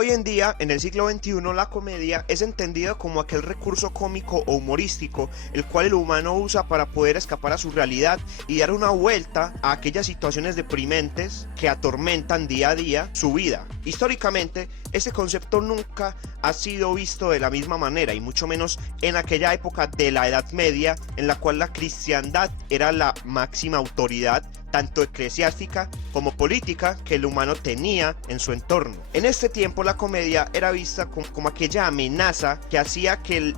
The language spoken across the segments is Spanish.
Hoy en día, en el siglo XXI, la comedia es entendida como aquel recurso cómico o humorístico el cual el humano usa para poder escapar a su realidad y dar una vuelta a aquellas situaciones deprimentes que atormentan día a día su vida. Históricamente, este concepto nunca ha sido visto de la misma manera, y mucho menos en aquella época de la Edad Media en la cual la cristiandad era la máxima autoridad tanto eclesiástica como política que el humano tenía en su entorno. En este tiempo la comedia era vista como aquella amenaza que hacía que el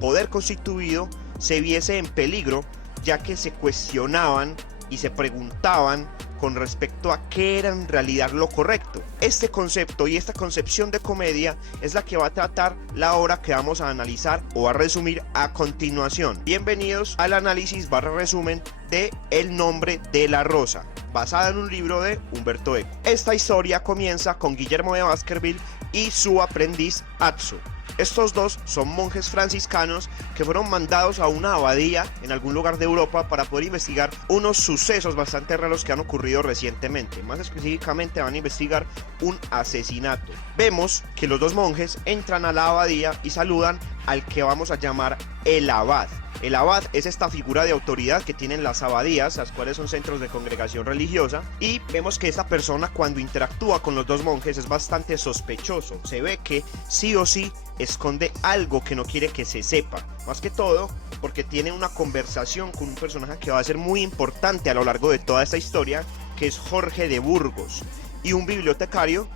poder constituido se viese en peligro, ya que se cuestionaban y se preguntaban con respecto a qué era en realidad lo correcto. Este concepto y esta concepción de comedia es la que va a tratar la obra que vamos a analizar o a resumir a continuación. Bienvenidos al análisis resumen de El nombre de la rosa, basada en un libro de Umberto Eco. Esta historia comienza con Guillermo de Baskerville y su aprendiz Atzo. Estos dos son monjes franciscanos que fueron mandados a una abadía en algún lugar de Europa para poder investigar unos sucesos bastante raros que han ocurrido recientemente. Más específicamente van a investigar un asesinato. Vemos que los dos monjes entran a la abadía y saludan al que vamos a llamar el abad. El abad es esta figura de autoridad que tienen las abadías, las cuales son centros de congregación religiosa, y vemos que esta persona, cuando interactúa con los dos monjes, es bastante sospechoso. Se ve que sí o sí esconde algo que no quiere que se sepa, más que todo porque tiene una conversación con un personaje que va a ser muy importante a lo largo de toda esta historia, que es Jorge de Burgos, y un bibliotecario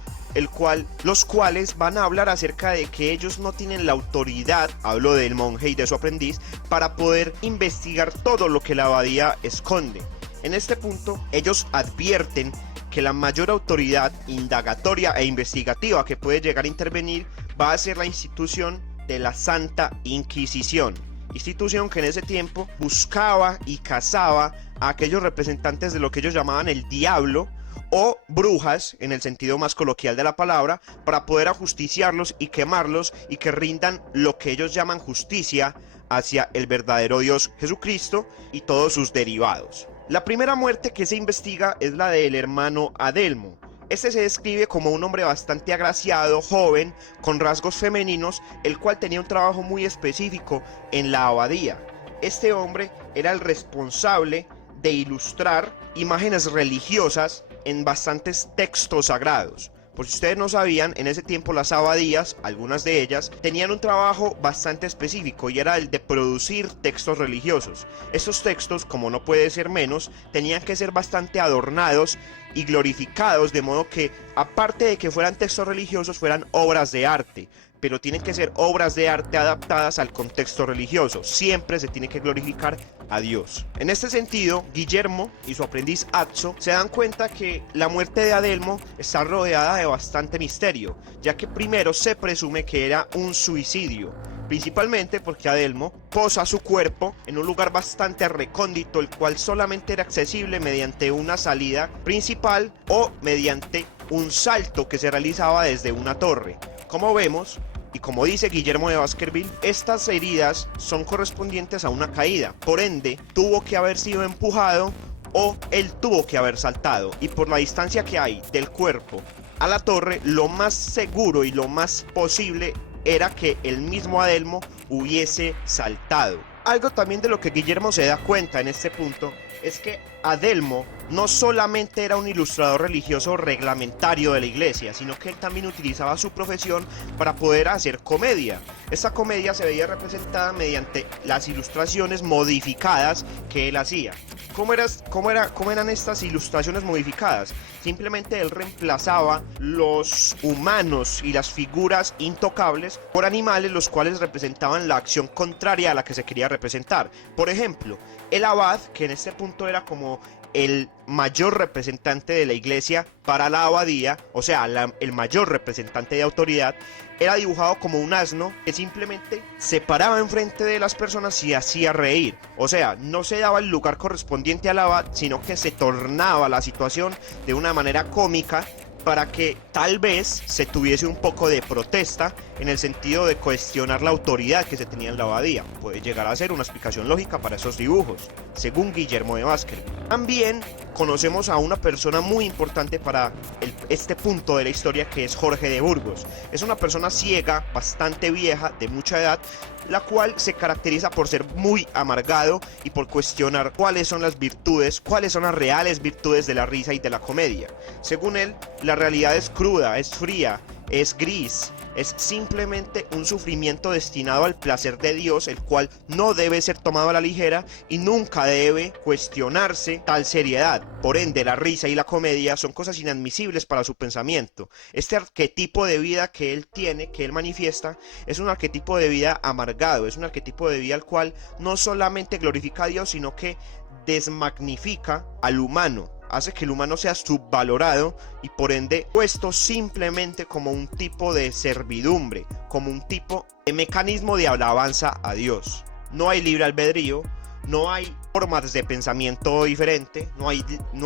los cuales van a hablar acerca de que ellos no tienen la autoridad, hablo del monje y de su aprendiz, para poder investigar todo lo que la abadía esconde. En este punto, ellos advierten que la mayor autoridad indagatoria e investigativa que puede llegar a intervenir va a ser la institución de la Santa Inquisición, institución que en ese tiempo buscaba y cazaba a aquellos representantes de lo que ellos llamaban el diablo, o brujas en el sentido más coloquial de la palabra, para poder ajusticiarlos y quemarlos y que rindan lo que ellos llaman justicia hacia el verdadero Dios Jesucristo y todos sus derivados. La primera muerte que se investiga es la del hermano Adelmo. Este se describe como un hombre bastante agraciado, joven, con rasgos femeninos, el cual tenía un trabajo muy específico en la abadía. Este hombre era el responsable de ilustrar imágenes religiosas en bastantes textos sagrados. Por si ustedes no sabían, en ese tiempo las abadías, algunas de ellas, tenían un trabajo bastante específico y era el de producir textos religiosos. Estos textos, como no puede ser menos, tenían que ser bastante adornados y glorificados, de modo que, aparte de que fueran textos religiosos, fueran obras de arte. Pero tienen que ser obras de arte adaptadas al contexto religioso. Siempre se tiene que glorificar a Dios. En este sentido, Guillermo y su aprendiz Atzo se dan cuenta que la muerte de Adelmo está rodeada de bastante misterio, ya que primero se presume que era un suicidio, principalmente porque Adelmo posa su cuerpo en un lugar bastante recóndito, el cual solamente era accesible mediante una salida principal o mediante un salto que se realizaba desde una torre. Como vemos, y como dice Guillermo de Baskerville, estas heridas son correspondientes a una caída, por ende tuvo que haber sido empujado o él tuvo que haber saltado, y por la distancia que hay del cuerpo a la torre, lo más seguro y lo más posible era que el mismo Adelmo hubiese saltado. Algo también de lo que Guillermo se da cuenta en este punto es que Adelmo no solamente era un ilustrador religioso reglamentario de la iglesia, sino que él también utilizaba su profesión para poder hacer comedia. Esta comedia se veía representada mediante las ilustraciones modificadas que él hacía. ¿Cómo eran estas ilustraciones modificadas? Simplemente él reemplazaba los humanos y las figuras intocables por animales, los cuales representaban la acción contraria a la que se quería representar. Por ejemplo, el abad, que en este punto era como el mayor representante de la iglesia para la abadía, o sea, el mayor representante de autoridad, era dibujado como un asno que simplemente se paraba enfrente de las personas y hacía reír. O sea, no se daba el lugar correspondiente al abad, sino que se tornaba la situación de una manera cómica para que tal vez se tuviese un poco de protesta en el sentido de cuestionar la autoridad que se tenía en la abadía. Puede llegar a ser una explicación lógica para esos dibujos, según Guillermo de Baskerville. También conocemos a una persona muy importante para este punto de la historia, que es Jorge de Burgos. Es una persona ciega, bastante vieja, de mucha edad, la cual se caracteriza por ser muy amargado y por cuestionar cuáles son las virtudes, cuáles son las reales virtudes de la risa y de la comedia. Según él, la realidad es cruda, es fría, es gris, es simplemente un sufrimiento destinado al placer de Dios, el cual no debe ser tomado a la ligera y nunca debe cuestionarse tal seriedad. Por ende, la risa y la comedia son cosas inadmisibles para su pensamiento. Este arquetipo de vida que él tiene, que él manifiesta, es un arquetipo de vida amargado, es un arquetipo de vida al cual no solamente glorifica a Dios, sino que desmagnifica al humano, hace que el humano sea subvalorado y por ende puesto simplemente como un tipo de servidumbre, como un tipo de mecanismo de alabanza a Dios. No hay libre albedrío, no hay formas de pensamiento diferente, no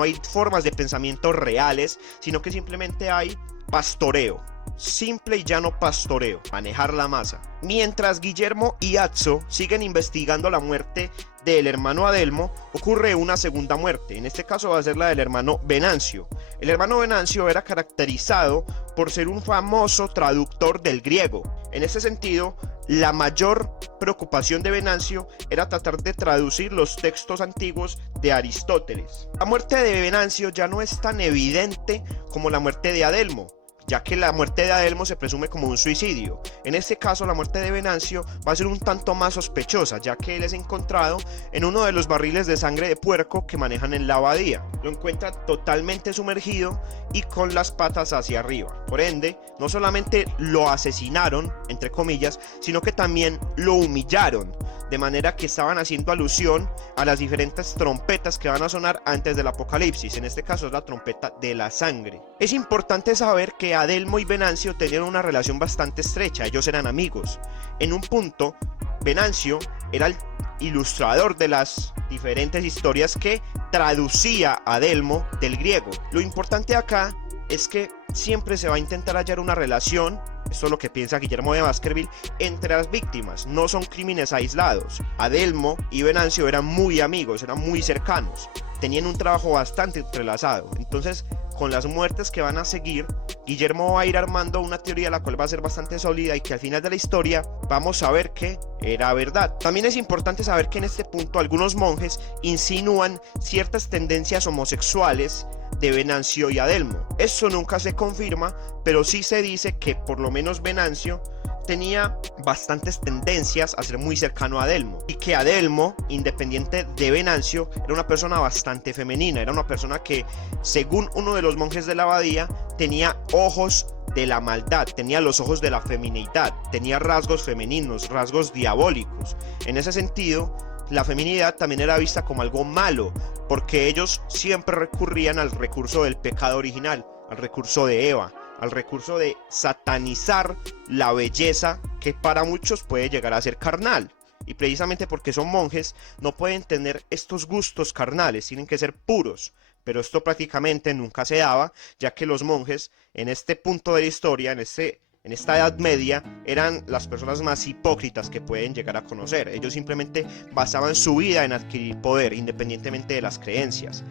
hay formas de pensamiento reales, sino que simplemente hay pastoreo. Simple y llano pastoreo, manejar la masa. Mientras Guillermo y Azzo siguen investigando la muerte del hermano Adelmo, ocurre una segunda muerte. En este caso va a ser la del hermano Venancio. El hermano Venancio era caracterizado por ser un famoso traductor del griego. En este sentido, la mayor preocupación de Venancio era tratar de traducir los textos antiguos de Aristóteles. La muerte de Venancio ya no es tan evidente como la muerte de Adelmo, ya que la muerte de Adelmo se presume como un suicidio. En este caso, la muerte de Venancio va a ser un tanto más sospechosa, ya que él es encontrado en uno de los barriles de sangre de puerco que manejan en la abadía. Lo encuentra totalmente sumergido y con las patas hacia arriba. Por ende, no solamente lo asesinaron, entre comillas, sino que también lo humillaron, de manera que estaban haciendo alusión a las diferentes trompetas que van a sonar antes del apocalipsis. En este caso es la trompeta de la sangre. Es importante saber que Adelmo y Venancio tenían una relación bastante estrecha, ellos eran amigos. En un punto, Venancio era el ilustrador de las diferentes historias que traducía Adelmo del griego. Lo importante acá es que siempre se va a intentar hallar una relación, esto es lo que piensa Guillermo de Baskerville, entre las víctimas. No son crímenes aislados. Adelmo y Venancio eran muy amigos, eran muy cercanos, tenían un trabajo bastante entrelazado. Entonces, con las muertes que van a seguir, Guillermo va a ir armando una teoría la cual va a ser bastante sólida y que al final de la historia vamos a ver que era verdad. También es importante saber que en este punto algunos monjes insinúan ciertas tendencias homosexuales de Venancio y Adelmo. Eso nunca se confirma, pero sí se dice que por lo menos Venancio tenía bastantes tendencias a ser muy cercano a Adelmo, y que Adelmo, independiente de Venancio, era una persona bastante femenina, era una persona que, según uno de los monjes de la abadía, tenía ojos de la maldad, tenía los ojos de la feminidad, tenía rasgos femeninos, rasgos diabólicos. En ese sentido, la feminidad también era vista como algo malo, porque ellos siempre recurrían al recurso del pecado original, al recurso de Eva, al recurso de satanizar la belleza, que para muchos puede llegar a ser carnal. Y precisamente porque son monjes, no pueden tener estos gustos carnales, tienen que ser puros. Pero esto prácticamente nunca se daba, ya que los monjes, en este punto de la historia, en esta Edad Media, eran las personas más hipócritas que pueden llegar a conocer. Ellos simplemente basaban su vida en adquirir poder, independientemente de las creencias.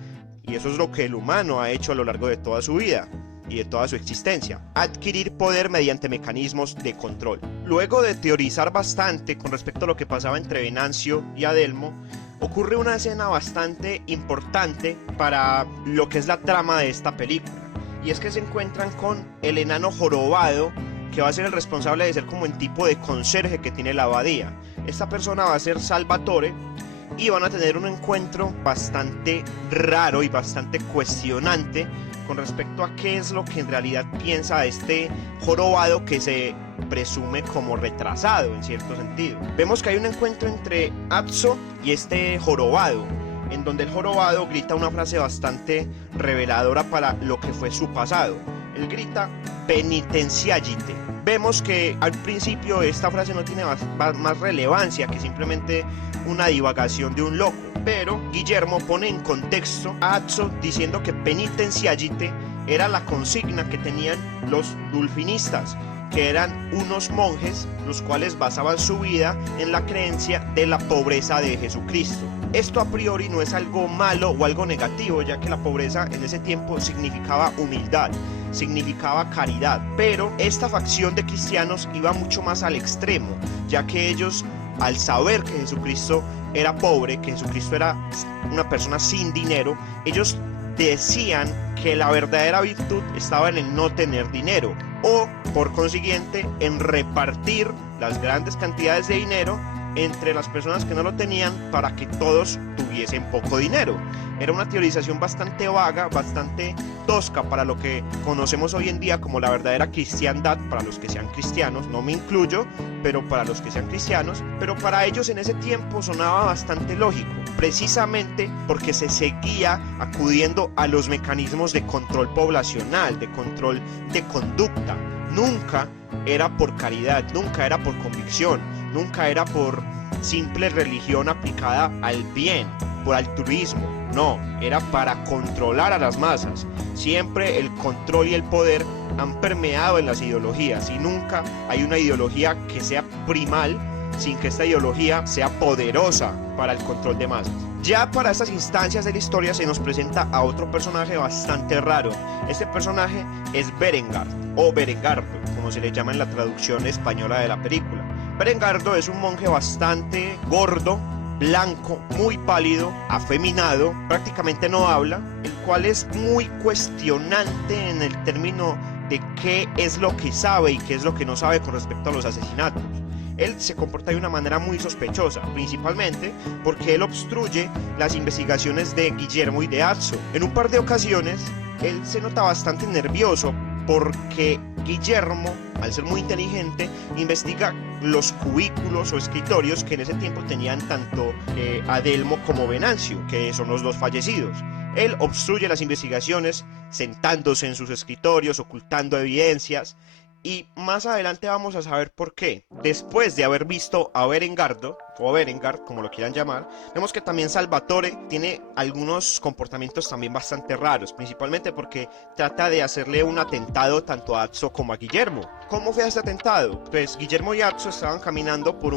Y eso es lo que el humano ha hecho a lo largo de toda su vida y de toda su existencia: adquirir poder mediante mecanismos de control. Luego de teorizar bastante con respecto a lo que pasaba entre Venancio y Adelmo, ocurre una escena bastante importante para lo que es la trama de esta película, y es que se encuentran con el enano jorobado, que va a ser el responsable de ser como el tipo de conserje que tiene la abadía. Esta persona va a ser Salvatore, y van a tener un encuentro bastante raro y bastante cuestionante con respecto a qué es lo que en realidad piensa este jorobado, que se presume como retrasado en cierto sentido. Vemos que hay un encuentro entre Azzo y este jorobado, en donde el jorobado grita una frase bastante reveladora para lo que fue su pasado. Él grita penitenciagite. Vemos que al principio esta frase no tiene más relevancia que simplemente una divagación de un loco, pero Guillermo pone en contexto a Azzo diciendo que penitenciagite era la consigna que tenían los dulfinistas, que eran unos monjes los cuales basaban su vida en la creencia de la pobreza de Jesucristo. Esto a priori no es algo malo o algo negativo, ya que la pobreza en ese tiempo significaba humildad, significaba caridad, pero esta facción de cristianos iba mucho más al extremo, ya que ellos, al saber que Jesucristo era pobre, que Jesucristo era una persona sin dinero, ellos decían que la verdadera virtud estaba en el no tener dinero, o por consiguiente en repartir las grandes cantidades de dinero entre las personas que no lo tenían para que todos tuviesen poco dinero. Era una teorización bastante vaga, bastante tosca para lo que conocemos hoy en día como la verdadera cristiandad, para los que sean cristianos, no me incluyo, pero para los que sean cristianos, pero para ellos en ese tiempo sonaba bastante lógico, precisamente porque se seguía acudiendo a los mecanismos de control poblacional, de control de conducta. Nunca era por caridad, nunca era por convicción, nunca era por simple religión aplicada al bien, por altruismo. No, era para controlar a las masas. Siempre el control y el poder han permeado en las ideologías y nunca hay una ideología que sea primal sin que esta ideología sea poderosa para el control de masas. Ya para estas instancias de la historia se nos presenta a otro personaje bastante raro. Este personaje es Berengar o Berengardo, como se le llama en la traducción española de la película. Berengardo es un monje bastante gordo, blanco, muy pálido, afeminado, prácticamente no habla, el cual es muy cuestionante en el término de qué es lo que sabe y qué es lo que no sabe con respecto a los asesinatos. Él se comporta de una manera muy sospechosa, principalmente porque él obstruye las investigaciones de Guillermo y de Azzo. En un par de ocasiones, él se nota bastante nervioso porque Guillermo, al ser muy inteligente, investiga los cubículos o escritorios que en ese tiempo tenían tanto Adelmo como Venancio, que son los dos fallecidos. Él obstruye las investigaciones sentándose en sus escritorios, ocultando evidencias, y más adelante vamos a saber por qué. Después de haber visto a Berengardo, o Berengar, como lo quieran llamar, vemos que también Salvatore tiene algunos comportamientos también bastante raros, principalmente porque trata de hacerle un atentado tanto a Azzo como a Guillermo. ¿Cómo fue este atentado? Pues Guillermo y Azzo estaban caminando por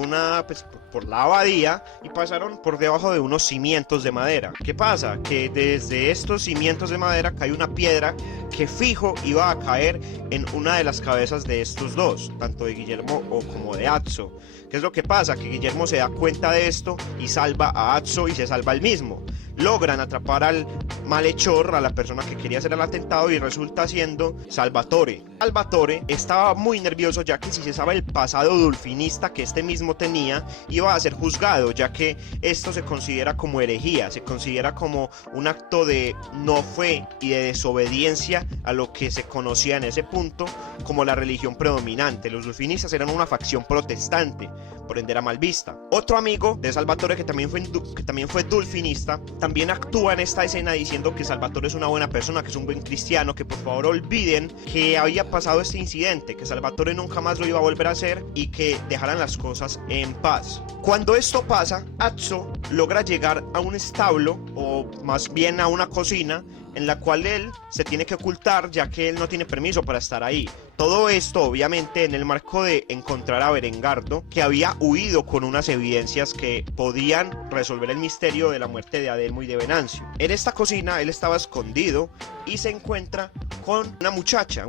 por la abadía y pasaron por debajo de unos cimientos de madera. ¿Qué pasa? Que desde estos cimientos de madera cae una piedra que fijo iba a caer en una de las cabezas de estos dos, tanto de Guillermo como de Azzo. ¿Qué es lo que pasa? Que Guillermo se da cuenta de esto y salva a Azzo y se salva él mismo. Logran atrapar al malhechor, a la persona que quería hacer el atentado, y resulta siendo Salvatore. Salvatore estaba muy nervioso, ya que si se sabe el pasado dulfinista que este mismo tenía, iba a ser juzgado, ya que esto se considera como herejía, se considera como un acto de no fe y de desobediencia a lo que se conocía en ese punto como la religión predominante. Los dulfinistas eran una facción protestante, por ende era mal vista. Otro amigo de Salvatore que también fue dulfinista, también actúa en esta escena diciendo que Salvatore es una buena persona, que es un buen cristiano, que por favor olviden que había pasado este incidente, que Salvatore nunca más lo iba a volver a hacer y que dejaran las cosas en paz. Cuando esto pasa, Azzo logra llegar a un establo, o más bien a una cocina, en la cual él se tiene que ocultar, ya que él no tiene permiso para estar ahí. Todo esto obviamente en el marco de encontrar a Berengardo, que había huido con unas evidencias que podían resolver el misterio de la muerte de Adelmo y de Venancio. En esta cocina él estaba escondido y se encuentra con una muchacha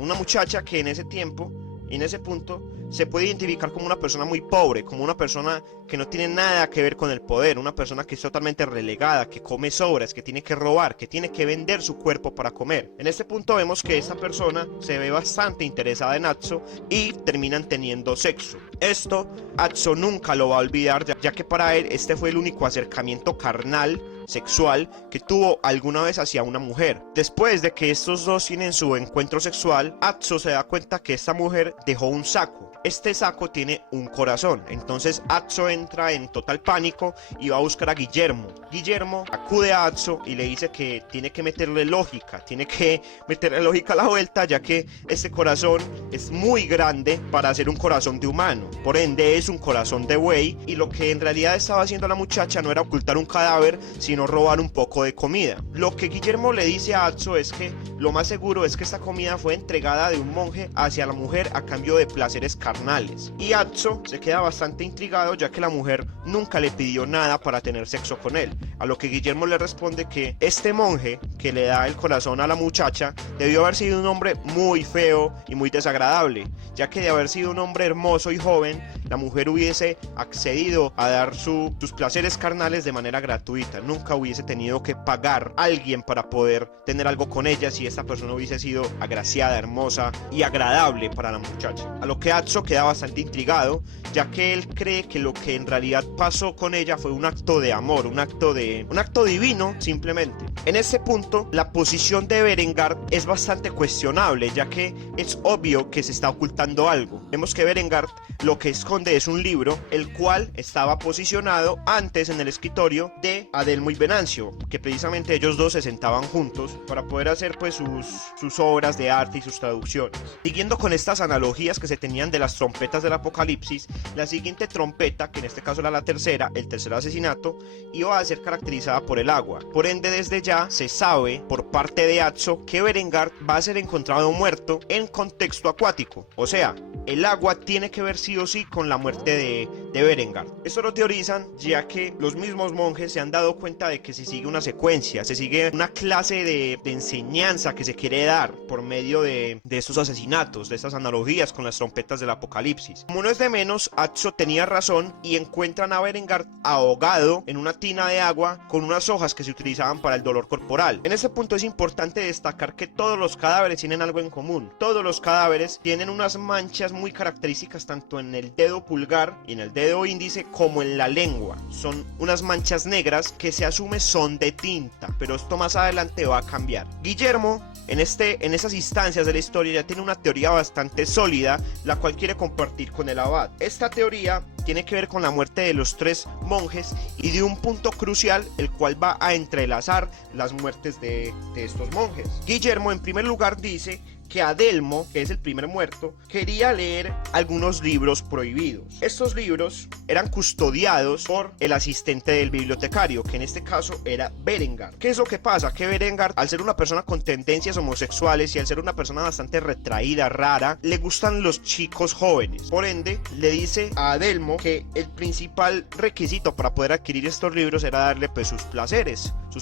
que en ese tiempo, en ese punto, se puede identificar como una persona muy pobre, como una persona que no tiene nada que ver con el poder, una persona que es totalmente relegada, que come sobras, que tiene que robar, que tiene que vender su cuerpo para comer. En este punto vemos que esta persona se ve bastante interesada en Azzo y terminan teniendo sexo. Esto Azzo nunca lo va a olvidar, ya que para él este fue el único acercamiento carnal, sexual, que tuvo alguna vez hacia una mujer. Después de que estos dos tienen su encuentro sexual, Azzo se da cuenta que esta mujer dejó un saco. este saco tiene un corazón. Entonces Atso entra en total pánico y va a buscar a Guillermo. Guillermo acude a Atso y le dice que tiene que meterle lógica a la vuelta, ya que este corazón es muy grande para ser un corazón de humano, por ende es un corazón de buey, y lo que en realidad estaba haciendo la muchacha no era ocultar un cadáver, sino robar un poco de comida. Lo que Guillermo le dice a Atso es que lo más seguro es que esta comida fue entregada de un monje hacia la mujer a cambio de placeres carnales, y Atso se queda bastante intrigado, ya que la mujer nunca le pidió nada para tener sexo con él, a lo que Guillermo le responde que este monje que le da el corazón a la muchacha debió haber sido un hombre muy feo y muy desagradable, ya que de haber sido un hombre hermoso y joven, la mujer hubiese accedido a dar sus placeres carnales de manera gratuita. Nunca hubiese tenido que pagar a alguien para poder tener algo con ella si esta persona hubiese sido agraciada, hermosa y agradable para la muchacha. A lo que Atso queda bastante intrigado, ya que él cree que lo que en realidad pasó con ella fue un acto de amor, un acto divino simplemente. En este punto, la posición de Berengar es bastante cuestionable, ya que es obvio que se está ocultando algo. Vemos que Berengar lo que esconde es un libro, el cual estaba posicionado antes en el escritorio de Adelmo y Venancio, que precisamente ellos dos se sentaban juntos para poder hacer pues sus obras de arte y sus traducciones. Siguiendo con estas analogías que se tenían de las trompetas del apocalipsis, la siguiente trompeta, que en este caso era la tercera, el tercer asesinato, iba a ser caracterizada por el agua. Por ende, desde ya se sabe por parte de Atso que Berengar va a ser encontrado muerto en contexto acuático, o sea, el agua tiene que ver sí o sí con la muerte de Berengar. Esto lo teorizan ya que los mismos monjes se han dado cuenta de que se sigue una secuencia, se sigue una clase de enseñanza que se quiere dar por medio de estos asesinatos, de estas analogías con las trompetas del apocalipsis. Como no es de menos, Atso tenía razón y encuentran a Berengar ahogado en una tina de agua con unas hojas que se utilizaban para el dolor corporal. En este punto es importante destacar que todos los cadáveres tienen algo en común. Todos los cadáveres tienen unas manchas muy características tanto en el dedo pulgar y en el dedo índice como en la lengua. Son unas manchas negras que se asume son de tinta, pero esto más adelante va a cambiar. Guillermo en esas instancias de la historia ya tiene una teoría bastante sólida, la cual quiere compartir con el abad. Esta teoría tiene que ver con la muerte de los tres monjes y de un punto crucial, el cual va a entrelazar las muertes de estos monjes. Guillermo en primer lugar dice que Adelmo, que es el primer muerto, quería leer algunos libros prohibidos. Estos libros eran custodiados por el asistente del bibliotecario, que en este caso era Berengar. ¿Qué es lo que pasa? Que Berengar, al ser una persona con tendencias homosexuales y al ser una persona bastante retraída, rara, le gustan los chicos jóvenes. Por ende, le dice a Adelmo que el principal requisito para poder adquirir estos libros era darle pues sus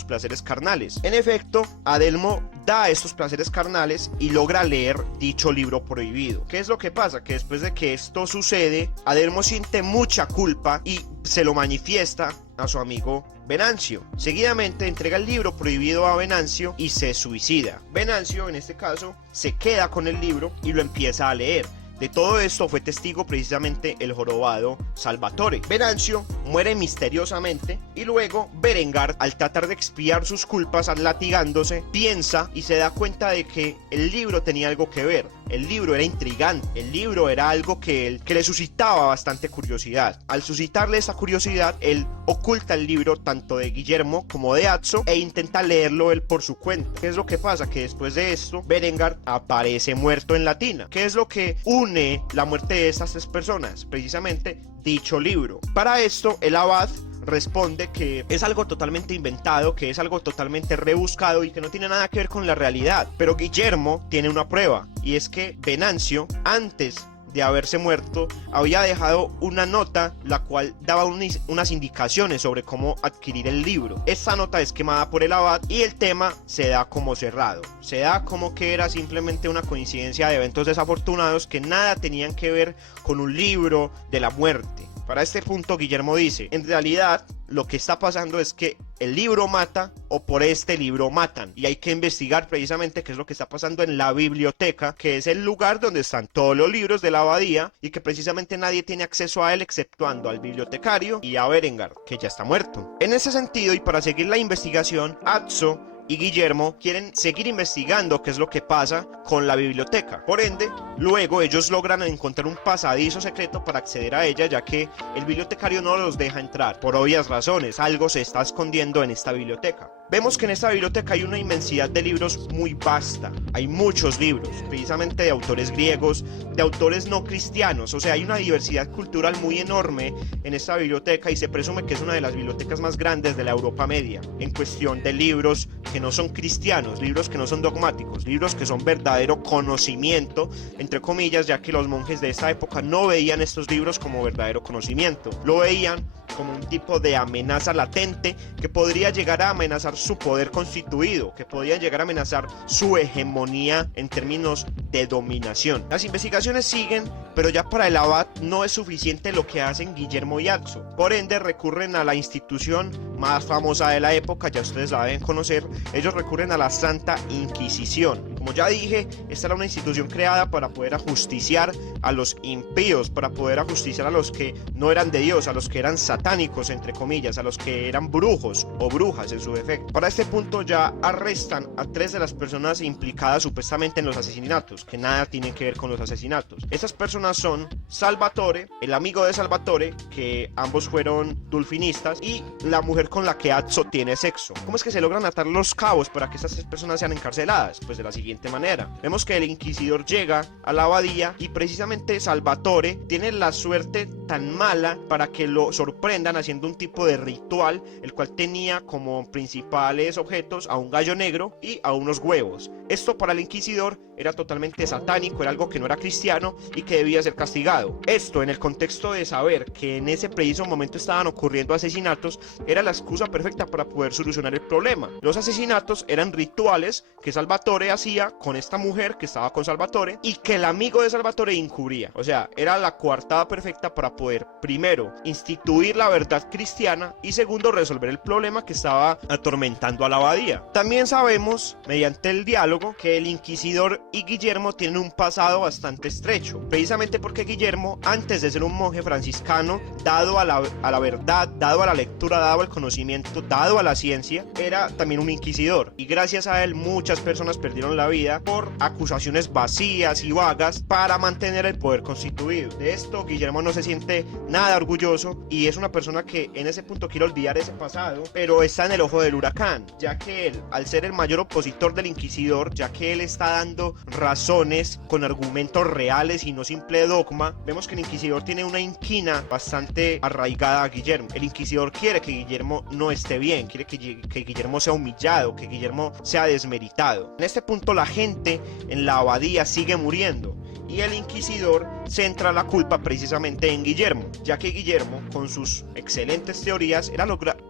placeres carnales. En efecto, Adelmo da estos placeres carnales y logra leer dicho libro prohibido. ¿Qué es lo que pasa? Que después de que esto sucede, Adelmo siente mucha culpa y se lo manifiesta a su amigo Venancio. Seguidamente entrega el libro prohibido a Venancio y se suicida. Venancio, en este caso, se queda con el libro y lo empieza a leer. De todo esto fue testigo precisamente el jorobado Salvatore. Venancio muere misteriosamente y luego Berengar, al tratar de expiar sus culpas latigándose, piensa y se da cuenta de que el libro tenía algo que ver. El libro era intrigante, el libro era algo que le suscitaba bastante curiosidad. Al suscitarle esa curiosidad, él oculta el libro tanto de Guillermo como de Atso e intenta leerlo él por su cuenta. ¿Qué es lo que pasa? Que después de esto, Berengar aparece muerto en la tina. ¿Qué es lo que une la muerte de estas tres personas? Precisamente dicho libro. Para esto, el abad responde que es algo totalmente inventado, que es algo totalmente rebuscado y que no tiene nada que ver con la realidad. Pero Guillermo tiene una prueba, y es que Venancio, antes de haberse muerto, había dejado una nota la cual daba unas indicaciones sobre cómo adquirir el libro. Esta nota es quemada por el abad y el tema se da como cerrado. Se da como que era simplemente una coincidencia de eventos desafortunados que nada tenían que ver con un libro de la muerte. Para este punto, Guillermo dice, en realidad lo que está pasando es que el libro mata o por este libro matan, y hay que investigar precisamente qué es lo que está pasando en la biblioteca, que es el lugar donde están todos los libros de la abadía y que precisamente nadie tiene acceso a él exceptuando al bibliotecario y a Berengar, que ya está muerto. En ese sentido, y para seguir la investigación, Atso y Guillermo quieren seguir investigando qué es lo que pasa con la biblioteca. Por ende, luego ellos logran encontrar un pasadizo secreto para acceder a ella, ya que el bibliotecario no los deja entrar. Por obvias razones, algo se está escondiendo en esta biblioteca. Vemos que en esta biblioteca hay una inmensidad de libros muy vasta. Hay muchos libros, precisamente de autores griegos, de autores no cristianos. O sea, hay una diversidad cultural muy enorme en esta biblioteca y se presume que es una de las bibliotecas más grandes de la Europa Media en cuestión de libros que no son cristianos, libros que no son dogmáticos, libros que son verdadero conocimiento, entre comillas, ya que los monjes de esta época no veían estos libros como verdadero conocimiento, lo veían como un tipo de amenaza latente que podría llegar a amenazar su poder constituido, que podría llegar a amenazar su hegemonía en términos de dominación. Las investigaciones siguen, pero ya para el abad no es suficiente lo que hacen Guillermo y Azzo. Por ende recurren a la institución más famosa de la época, ya ustedes la deben conocer. Ellos recurren a la Santa Inquisición. Como ya dije, esta era una institución creada para poder ajusticiar a los impíos, para poder ajusticiar a los que no eran de Dios, a los que eran satánicos, entre comillas, a los que eran brujos o brujas en su defecto. Para este punto ya arrestan a 3 de las personas implicadas supuestamente en los asesinatos, que nada tienen que ver con los asesinatos. Estas personas son Salvatore, el amigo de Salvatore, que ambos fueron dulfinistas, y la mujer con la que Azzo tiene sexo. ¿Cómo es que se logran atar los cabos para que estas 3 personas sean encarceladas? Pues de la siguiente manera. Vemos que el inquisidor llega a la abadía y precisamente Salvatore tiene la suerte tan mala para que lo sorprendan haciendo un tipo de ritual, el cual tenía como principales objetos a un gallo negro y a unos huevos. Esto para el inquisidor era totalmente satánico, era algo que no era cristiano y que debía ser castigado. Esto en el contexto de saber que en ese preciso momento estaban ocurriendo asesinatos era la excusa perfecta para poder solucionar el problema. Los asesinatos eran rituales que Salvatore hacía con esta mujer que estaba con Salvatore y que el amigo de Salvatore encubría. O sea, era la coartada perfecta para poder, primero, instituir la verdad cristiana y segundo, resolver el problema que estaba atormentando a la abadía. También sabemos, mediante el diálogo, que el inquisidor y Guillermo tienen un pasado bastante estrecho, precisamente porque Guillermo, antes de ser un monje franciscano, dado a la verdad, dado a la lectura, dado al conocimiento, dado a la ciencia, era también un inquisidor, y gracias a él muchas personas perdieron la vida por acusaciones vacías y vagas para mantener el poder constituido. De esto Guillermo no se siente nada orgulloso y es una persona que en ese punto quiere olvidar ese pasado, pero está en el ojo del huracán, ya que él, al ser el mayor opositor del inquisidor, ya que él está dando razones con argumentos reales y no simple dogma, vemos que el inquisidor tiene una inquina bastante arraigada a Guillermo. El inquisidor quiere que Guillermo no esté bien, quiere que Guillermo sea humillado, que Guillermo sea desmeritado. En este punto la gente en la abadía sigue muriendo y el inquisidor centra la culpa precisamente en Guillermo, ya que Guillermo, con sus excelentes teorías,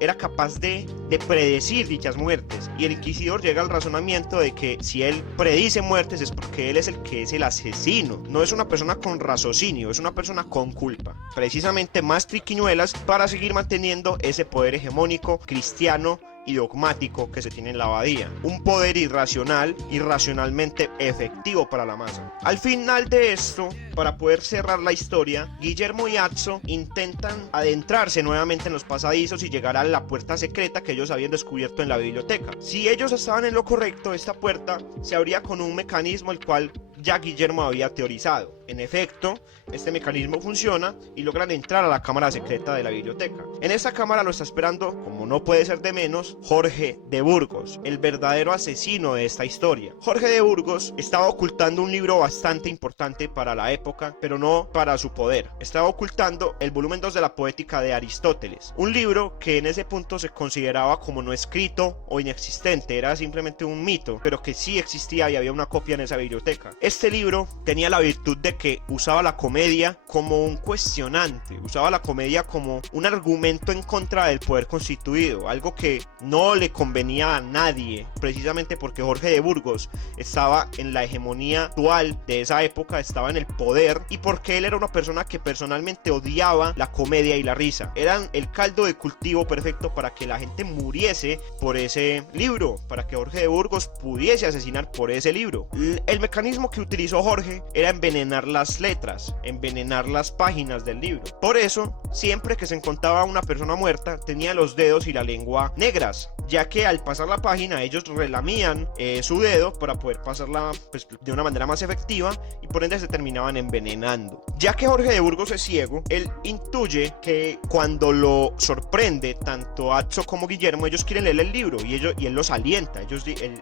era capaz de predecir dichas muertes, y el inquisidor llega al razonamiento de que si él predice muertes es porque él es el que es el asesino, no es una persona con raciocinio, es una persona con culpa. Precisamente más triquiñuelas para seguir manteniendo ese poder hegemónico cristiano y dogmático que se tiene en la abadía, un poder irracionalmente efectivo para la masa. Al final de esto, para poder cerrar la historia, Guillermo y Azzo intentan adentrarse nuevamente en los pasadizos y llegar a la puerta secreta que ellos habían descubierto en la biblioteca. Si ellos estaban en lo correcto, esta puerta se abría con un mecanismo el cual ya Guillermo había teorizado. En efecto, este mecanismo funciona y logran entrar a la cámara secreta de la biblioteca. En esta cámara lo está esperando, como no puede ser de menos, Jorge de Burgos, el verdadero asesino de esta historia. Jorge de Burgos estaba ocultando un libro bastante importante para la época, pero no para su poder. Estaba ocultando el volumen 2 de la Poética de Aristóteles, un libro que en ese punto se consideraba como no escrito o inexistente, era simplemente un mito, pero que sí existía y había una copia en esa biblioteca. Este libro tenía la virtud de que usaba la comedia como un cuestionante, usaba la comedia como un argumento en contra del poder constituido, algo que no le convenía a nadie, precisamente porque Jorge de Burgos estaba en la hegemonía actual de esa época, estaba en el poder, y porque él era una persona que personalmente odiaba la comedia y la risa. Eran el caldo de cultivo perfecto para que la gente muriese por ese libro, para que Jorge de Burgos pudiese asesinar por ese libro. El mecanismo que utilizó Jorge era envenenar las letras, envenenar las páginas del libro. Por eso siempre que se encontraba una persona muerta tenía los dedos y la lengua negras, ya que al pasar la página ellos relamían su dedo para poder pasarla pues, de una manera más efectiva, y por ende se terminaban envenenando. Ya que Jorge de Burgos es ciego, él intuye que cuando lo sorprende tanto Atso como Guillermo, ellos quieren leer el libro y él los alienta.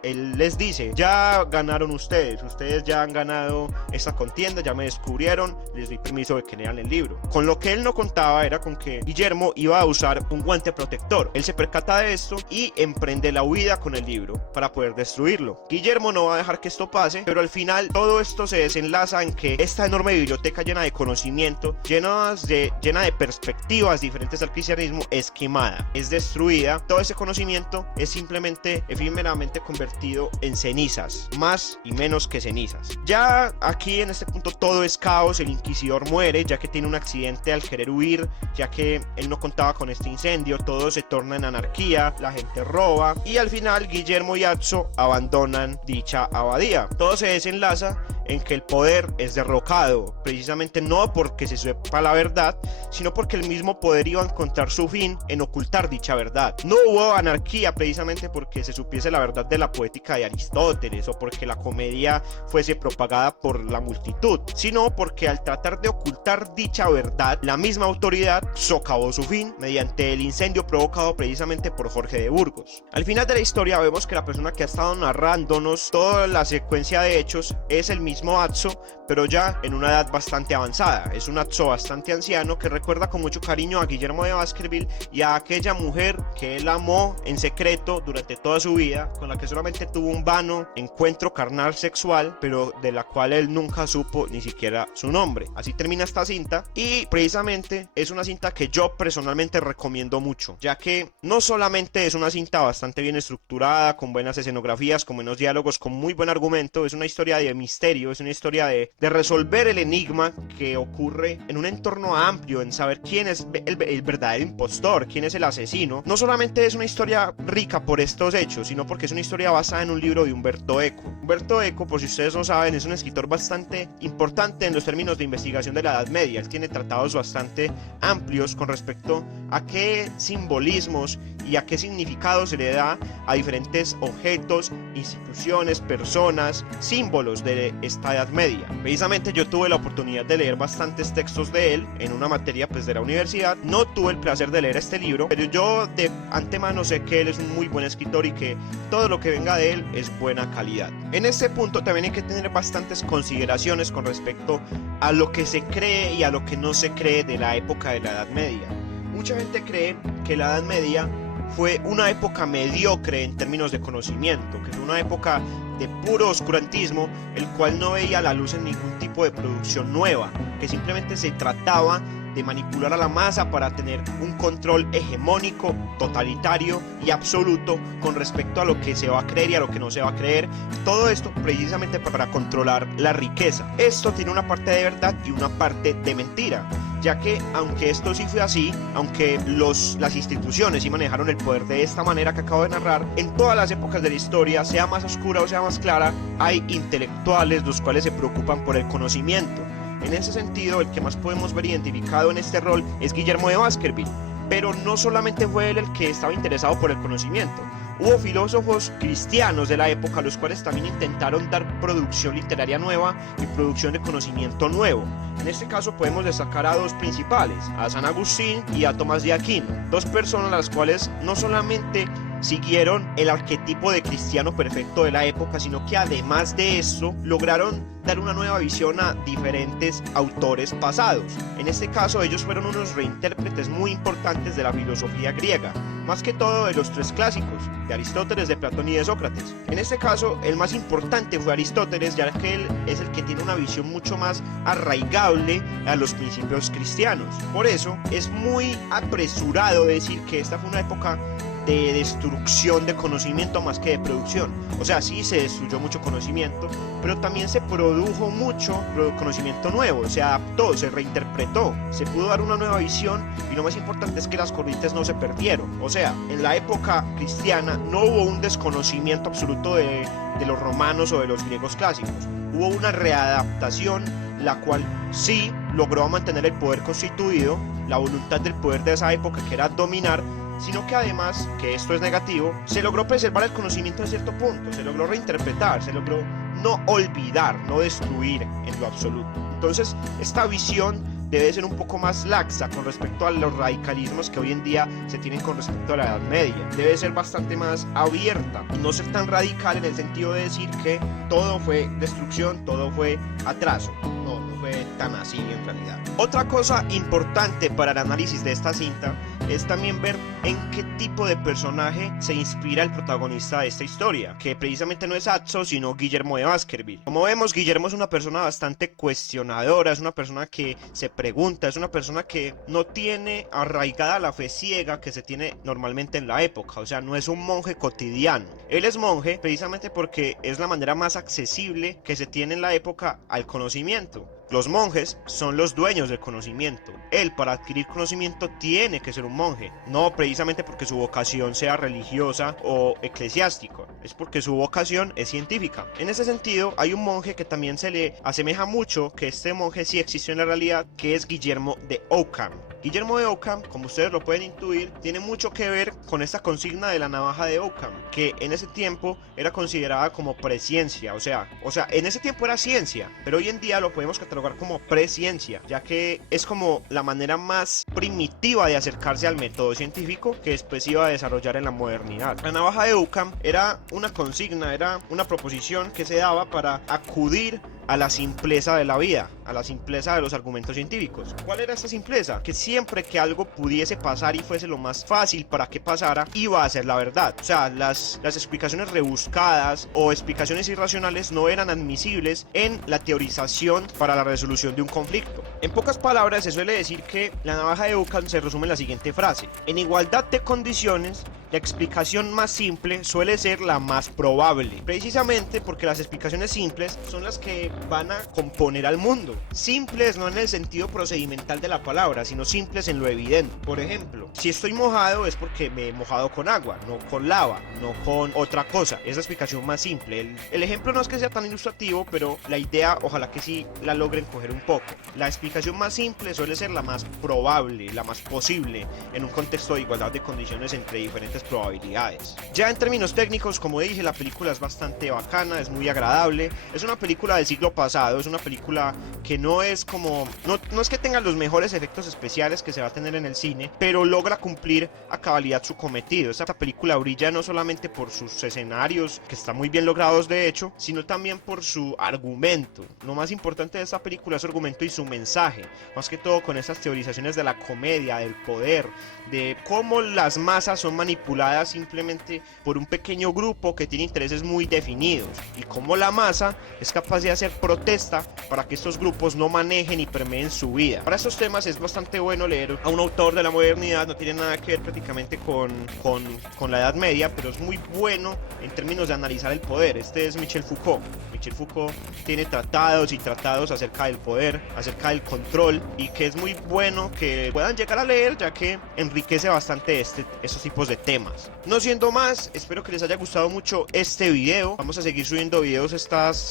Él les dice: ya ganaron ustedes ya han ganado esta contienda, ya me descubrieron, les doy permiso de que lean el libro. Con lo que él no contaba era con que Guillermo iba a usar un guante protector. Él se percata de esto y emprende la huida con el libro para poder destruirlo. Guillermo no va a dejar que esto pase, pero al final todo esto se desenlaza en que esta enorme biblioteca llena de conocimiento, llena de perspectivas diferentes al cristianismo, es quemada, es destruida. Todo ese conocimiento es simplemente efímeramente convertido en cenizas, más y menos que cenizas. Ya aquí en este punto todo es caos. El inquisidor muere ya que tiene un accidente al querer huir, ya que él no contaba con este incendio. Todo se torna en anarquía, la gente roba y al final Guillermo y Atso abandonan dicha abadía. Todo se desenlaza en que el poder es derrocado, precisamente no porque se sepa la verdad, sino porque el mismo poder iba a encontrar su fin en ocultar dicha verdad. No hubo anarquía precisamente porque se supiese la verdad de la poética de Aristóteles o porque la comedia fuese propagada por la multitud, sino porque al tratar de ocultar dicha verdad, la misma autoridad socavó su fin mediante el incendio provocado precisamente por Jorge de Burgos. Al final de la historia vemos que la persona que ha estado narrándonos toda la secuencia de hechos es el mismo Atso, pero ya en una edad bastante avanzada. Es un Atso bastante anciano que recuerda con mucho cariño a Guillermo de Baskerville y a aquella mujer que él amó en secreto durante toda su vida, con la que solamente tuvo un vano encuentro carnal sexual, pero de la cual él nunca supo ni siquiera su nombre. Así termina esta cinta, y precisamente es una cinta que yo personalmente recomiendo mucho, ya que no solamente es una cinta bastante bien estructurada, con buenas escenografías, con buenos diálogos, con muy buen argumento, es una historia de misterio, es una historia de resolver el enigma que ocurre en un entorno amplio, en saber quién es el verdadero impostor, quién es el asesino. No solamente es una historia rica por estos hechos, sino porque es una historia basada en un libro de Umberto Eco. Umberto Eco, por si ustedes no saben, es un escritor bastante importante en los términos de investigación de la Edad Media. Él tiene tratados bastante amplios con respecto a qué simbolismos y a qué significado se le da a diferentes objetos, instituciones, personas, símbolos de esta Edad Media. Precisamente yo tuve la oportunidad de leer bastantes textos de él en una materia pues de la universidad. No tuve el placer de leer este libro, pero yo de antemano sé que él es un muy buen escritor y que todo lo que venga de él es buena calidad. En este punto también hay que tener bastantes consideraciones con respecto a lo que se cree y a lo que no se cree de la época de la Edad Media. Mucha gente cree que la Edad Media fue una época mediocre en términos de conocimiento, que fue una época de puro oscurantismo, el cual no veía la luz en ningún tipo de producción nueva, que simplemente se trataba de manipular a la masa para tener un control hegemónico, totalitario y absoluto con respecto a lo que se va a creer y a lo que no se va a creer. Todo esto precisamente para controlar la riqueza. Esto tiene una parte de verdad y una parte de mentira, ya que aunque esto sí fue así, aunque las instituciones sí manejaron el poder de esta manera que acabo de narrar, en todas las épocas de la historia, sea más oscura o sea más clara, hay intelectuales los cuales se preocupan por el conocimiento. En ese sentido, el que más podemos ver identificado en este rol es Guillermo de Baskerville, pero no solamente fue él el que estaba interesado por el conocimiento. Hubo filósofos cristianos de la época los cuales también intentaron dar producción literaria nueva y producción de conocimiento nuevo. En este caso podemos destacar a dos principales, a San Agustín y a Tomás de Aquino, dos personas las cuales no solamente siguieron el arquetipo de cristiano perfecto de la época, sino que además de esto lograron dar una nueva visión a diferentes autores pasados. En este caso ellos fueron unos reintérpretes muy importantes de la filosofía griega, más que todo de los tres clásicos, de Aristóteles, de Platón y de Sócrates. En este caso el más importante fue Aristóteles, ya que él es el que tiene una visión mucho más arraigable a los principios cristianos. Por eso es muy apresurado decir que esta fue una época de destrucción de conocimiento más que de producción. O sea, sí se destruyó mucho conocimiento, pero también se produjo mucho conocimiento nuevo, se adaptó, se reinterpretó, se pudo dar una nueva visión, y lo más importante es que las corrientes no se perdieron. O sea, en la época cristiana no hubo un desconocimiento absoluto de los romanos o de los griegos clásicos, hubo una readaptación, la cual sí logró mantener el poder constituido, la voluntad del poder de esa época que era dominar, sino que además, que esto es negativo, se logró preservar el conocimiento a cierto punto, se logró reinterpretar, se logró no olvidar, no destruir en lo absoluto. Entonces, esta visión debe ser un poco más laxa con respecto a los radicalismos que hoy en día se tienen con respecto a la Edad Media. Debe ser bastante más abierta, no ser tan radical en el sentido de decir que todo fue destrucción, todo fue atraso. No fue tan así en realidad. Otra cosa importante para el análisis de esta cinta es también ver en qué tipo de personaje se inspira el protagonista de esta historia, que precisamente no es Atzo, sino Guillermo de Baskerville. Como vemos, Guillermo es una persona bastante cuestionadora, es una persona que se pregunta, es una persona que no tiene arraigada la fe ciega que se tiene normalmente en la época, o sea, no es un monje cotidiano. Él es monje precisamente porque es la manera más accesible que se tiene en la época al conocimiento. Los monjes son los dueños del conocimiento. Él, para adquirir conocimiento, tiene que ser un monje. No precisamente porque su vocación sea religiosa o eclesiástica, es porque su vocación es científica. En ese sentido, hay un monje que también se le asemeja mucho, que este monje sí existió en la realidad, que es Guillermo de Ockham. Guillermo de Ockham, como ustedes lo pueden intuir, tiene mucho que ver con esta consigna de la navaja de Ockham, que en ese tiempo era considerada como presciencia, o sea, en ese tiempo era ciencia, pero hoy en día lo podemos catalogar como presciencia, ya que es como la manera más primitiva de acercarse al método científico que después iba a desarrollar en la modernidad. La navaja de Ockham era una consigna, era una proposición que se daba para acudir a la simpleza de la vida, a la simpleza de los argumentos científicos. ¿Cuál era esta simpleza? Que siempre que algo pudiese pasar y fuese lo más fácil para que pasara, iba a ser la verdad. O sea, las explicaciones rebuscadas o explicaciones irracionales no eran admisibles en la teorización para la resolución de un conflicto. En pocas palabras, se suele decir que la navaja de Ockham se resume en la siguiente frase: en igualdad de condiciones, la explicación más simple suele ser la más probable, precisamente porque las explicaciones simples son las que van a componer al mundo. Simples no en el sentido procedimental de la palabra, sino simples en lo evidente. Por ejemplo, si estoy mojado es porque me he mojado con agua, no con lava, no con otra cosa. Es la explicación más simple. El ejemplo no es que sea tan ilustrativo, pero la idea ojalá que sí la logren coger un poco. La explicación más simple suele ser la más probable, la más posible, en un contexto de igualdad de condiciones entre diferentes probabilidades. Ya en términos técnicos, como dije, la película es bastante bacana, es muy agradable. Es una película del siglo pasado, es una película que no es como... No es que tenga los mejores efectos especiales que se va a tener en el cine, pero logra cumplir a cabalidad su cometido. Esta película brilla no solamente por sus escenarios, que están muy bien logrados de hecho, sino también por su argumento. Lo más importante de esta película es su argumento y su mensaje, más que todo con esas teorizaciones de la comedia, del poder, de cómo las masas son manipuladas simplemente por un pequeño grupo que tiene intereses muy definidos, y cómo la masa es capaz de hacer protesta para que estos grupos no manejen y permeen su vida. Para estos temas es bastante bueno leer a un autor de la modernidad, no tiene nada que ver prácticamente con la Edad Media, pero es muy bueno en términos de analizar el poder. Este es Michel Foucault. Michel Foucault tiene tratados y tratados acerca del poder, acerca del control, y que es muy bueno que puedan llegar a leer, ya que enriquece bastante estos tipos de temas. No siendo más, espero que les haya gustado mucho este video. Vamos a seguir subiendo videos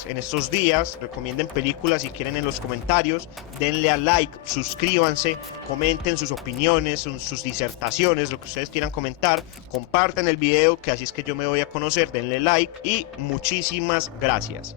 en estos días. Recomienden películas si quieren en los comentarios. Denle a like, suscríbanse, comenten sus opiniones, sus disertaciones, lo que ustedes quieran comentar. Compartan el video, que así es que yo me voy a conocer. Denle like y muchísimas gracias.